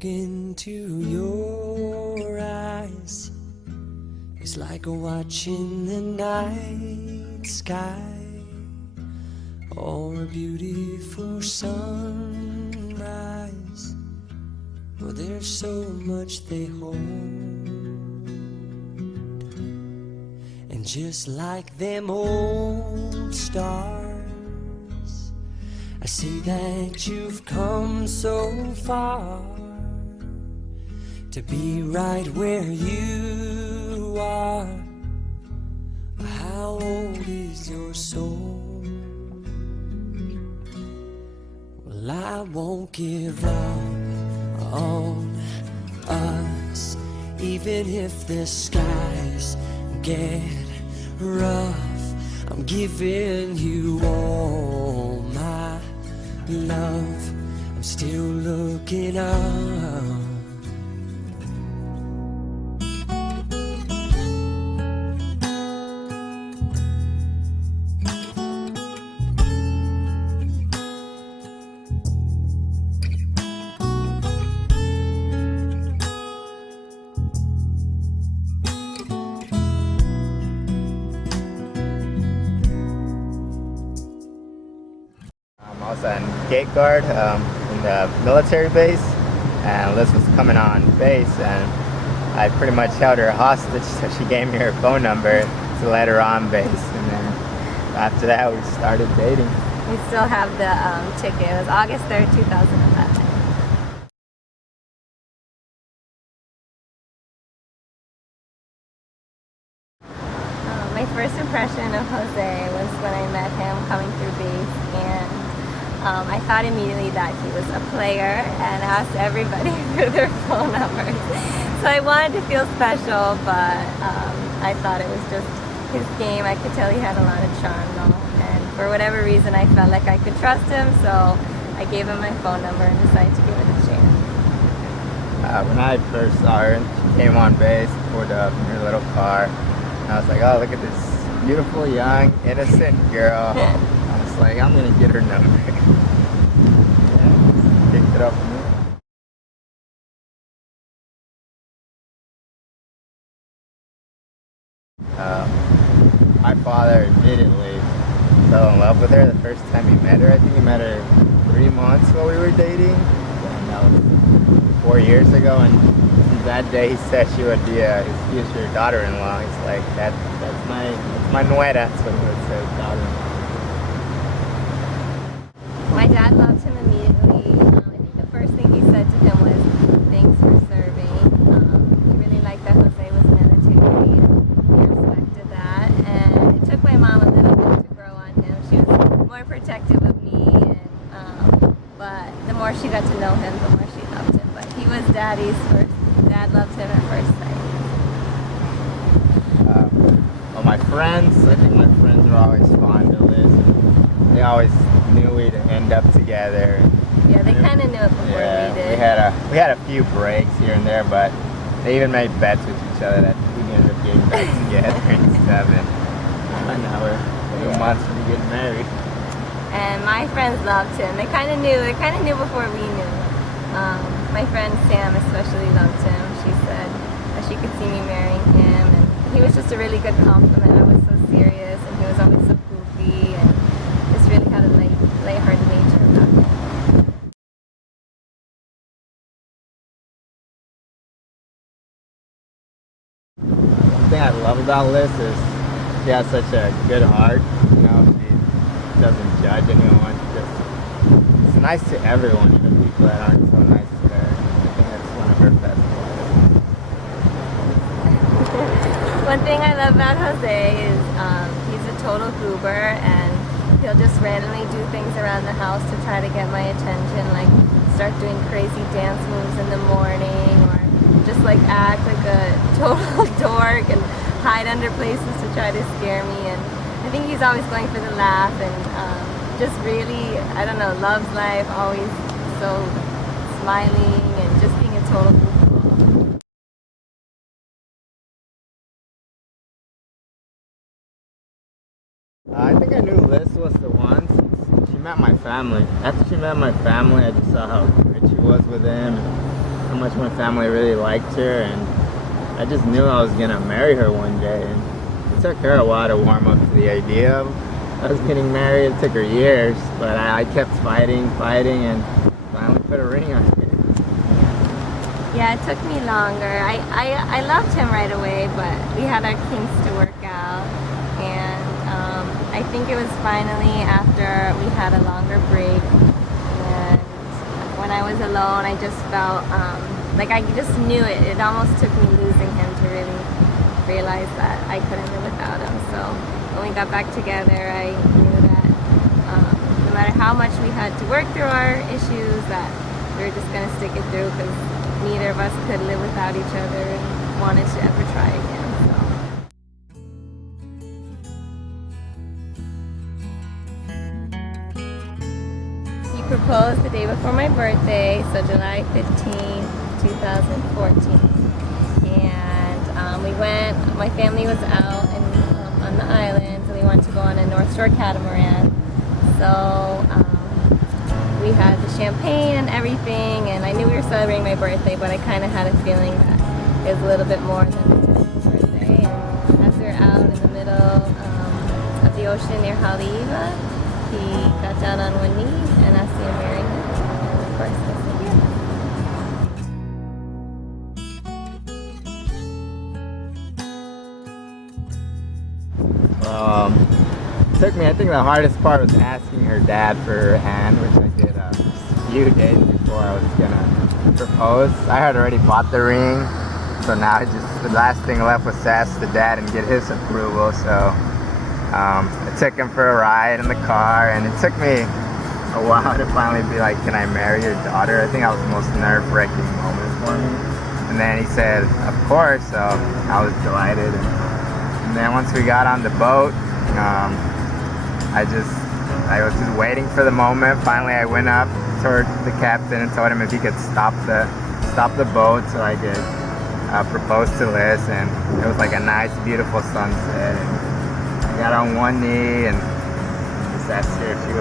look into your eyes, it's like watching the night sky or a beautiful sunrise. Well, there's so much they hold, and just like them old stars, I see that you've come so far to be right where you are. How old is your soul? Well, I won't give up on us, even if the skies get rough. I'm giving you all my love. I'm still looking up. I was on gate guard in the military base, and Liz was coming on base, and I pretty much held her hostage, so she gave me her phone number to let her on base, and then after that we started dating. We still have the ticket. It was August 3rd, 2011. My first impression of Jose was when I met him coming through base, and I thought immediately that he was a player and asked everybody for their phone numbers. So I wanted to feel special, but I thought it was just his game. I could tell he had a lot of charm though, and for whatever reason I felt like I could trust him, so I gave him my phone number and decided to give it a chance. When I first saw her, she came on base, pulled up in her little car, and I was like, oh, look at this beautiful, young, innocent girl. I was like, I'm gonna get her number. Yeah, picked it up from there. My father immediately fell in love with her the first time he met her. I think he met her 3 months while we were dating, and that was 4 years ago. And since that day, he said she would be his future daughter-in-law. He's like, that's my nuera. That's what he would say, daughter-in-law. My dad loved him immediately. I think the first thing he said to him was, thanks for serving. He really liked that Jose was military, and he respected that. And it took my mom a little bit to grow on him. She was more protective of me, and, but the more she got to know him, the more she loved him. But he was Daddy's first. Dad loved him at first sight. Well, my friends, I think my friends were always fond of Liz. They always knew we'd end up together. Yeah, they kind of knew it before we did. We had a few breaks here and there, but they even made bets with each other that we ended up getting back together and stuff. And now we're a few months from getting married. And my friends loved him. They kind of knew before we knew. My friend Sam especially loved him. She said that she could see me marrying him, and he was just a really good compliment. I was so serious, and he was always so goofy, and just really had a lighthearted nature about him. One thing I love about Liz is she has such a good heart. You know, she doesn't judge anyone. It's nice to everyone, even people that aren't so nice to her. I think that's one of her best qualities. One thing I love about Jose is he's a total goober, and he'll just randomly do things around the house to try to get my attention, like start doing crazy dance moves in the morning, or just like act like a total dork and hide under places to try to scare me. And I think he's always going for the laugh, and just really, I don't know, loves life, always so smiling and just being a total goofball. I think I knew Liz was the one since she met my family. After she met my family, I just saw how great she was with him. how much my family really liked her, and I just knew I was gonna marry her one day. And it took her a while to warm up to the idea of us getting married. It took her years, but I kept fighting, and finally put a ring on it. Yeah, it took me longer. I loved him right away, but we had our kinks to work out. And I think it was finally after we had a longer break. And when I was alone, I just felt like I just knew it. It almost took me losing him to really realize that I couldn't live without him. So when we got back together, I knew that no matter how much we had to work through our issues, that we were just going to stick it through, because neither of us could live without each other and wanted to ever try again. So. He proposed the day before my birthday, so July 15, 2014. And we went, my family was out on the island, so we wanted to go on a North Shore catamaran. So we had the champagne and everything, and I knew we were celebrating my birthday, but I kind of had a feeling that it was a little bit more than my typical birthday. And as we were out in the middle of the ocean near Haleiwa, he got down on one knee and asked me to marry him. And of course, I said yes. Took me, I think the hardest part was asking her dad for her hand, which I did a few days before I was gonna propose. I had already bought the ring, so now the last thing left was to ask the dad and get his approval. So I took him for a ride in the car, and it took me a while to finally be like, can I marry your daughter? I think that was the most nerve-wracking moment for me. And then he said, of course, so I was delighted. And then once we got on the boat, I was just waiting for the moment. Finally, I went up toward the captain and told him if he could stop the boat so I could propose to Liz. And it was like a nice, beautiful sunset. And I got on one knee and just asked her if she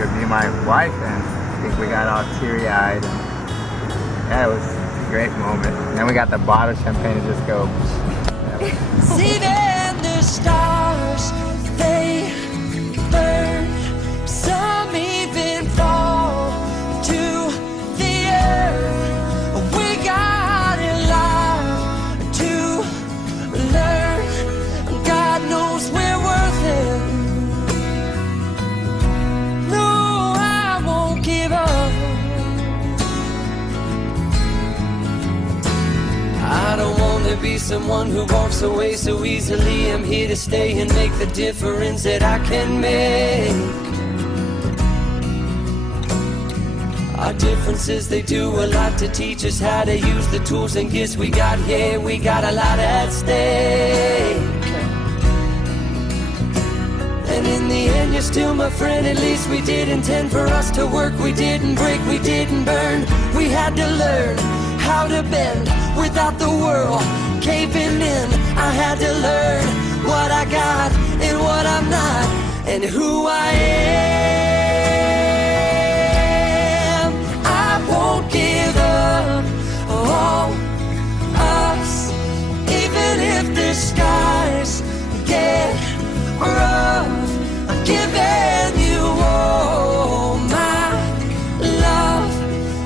would be my wife. And I think we got all teary-eyed. And yeah, it was a great moment. And then we got the bottle of champagne and just go. See then the stars, they burn. Some even fall to the earth. We got in life to learn. God knows we're worth it. No, I won't give up. I don't want to be someone who walks away so easily. I'm here to stay and make the difference that I can make. Our differences, they do a lot to teach us how to use the tools and gifts we got. Yeah, we got a lot at stake. And in the end, you're still my friend. At least we did intend for us to work. We didn't break, we didn't burn. We had to learn how to bend without the world caving in. I had to learn what I got and what I'm not, and who I am. I won't give up on us, even if the skies get rough. I'm giving you all my love.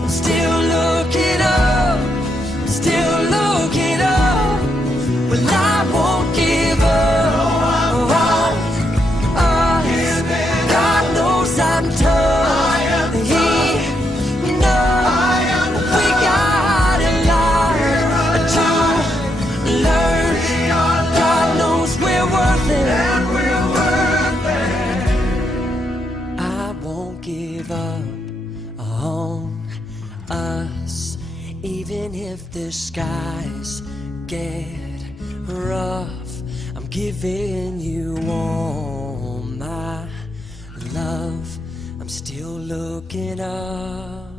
I'm still looking up, still looking up. Well, I won't give up on us. God knows I'm tough. He knows we got a lot to learn. God knows we're worth it. I won't give up on us, even if the skies get rough. I'm giving you all my love. I'm still looking up.